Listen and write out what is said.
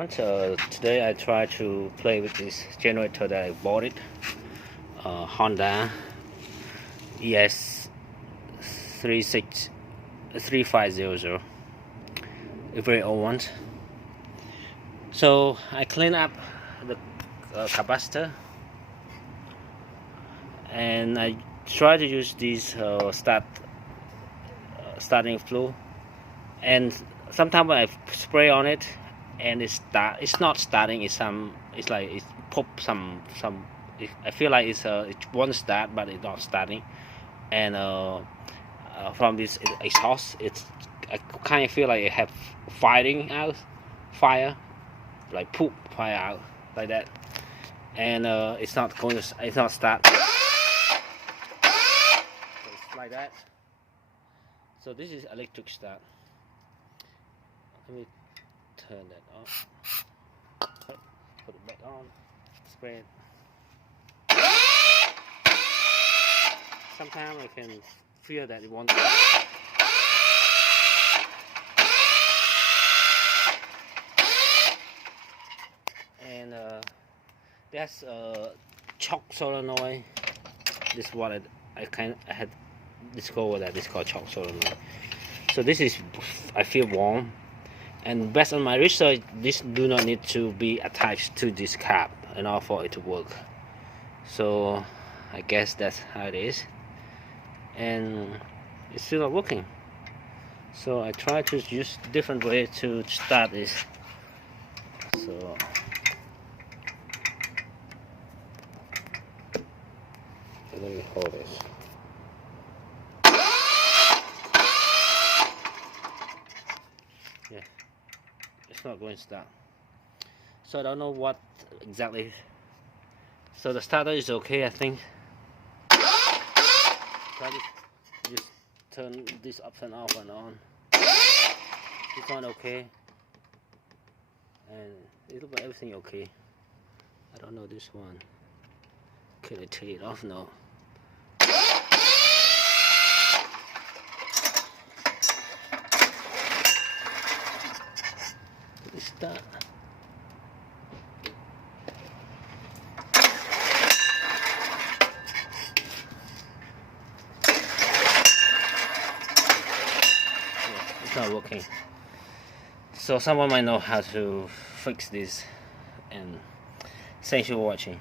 everyone. Today I try to play with this generator that I bought it. Honda ES 3500, a very old one. So I clean up the capacitor and I try to use this starting fluid, and sometimes I spray on it and it's not starting. It's like it pop some. I feel like it won't start, but it's not starting. And from this exhaust, I kind of feel like it have fire, like poop fire out like that, and it's not start. So it's like that. So this is electric start. Let me turn that off. Put it back on. Spray it. Sometimes I can feel that it won't start. And that's chalk solenoid. This is what I had discovered, that it's called chalk solenoid. So this is, I feel warm, and based on my research, this do not need to be attached to this cap in order for it to work. So I guess that's how it is, and it's still not working. So I try to use different way to start this. So let me hold this. Yeah, it's not going to start. So I don't know what exactly. So the starter is okay, I think. Try to just turn this up and off and on. This one okay, and it'll be everything okay. I don't know this one. Can I take it off? No. Start. It's not working. So someone might know how to fix this, and thanks for watching.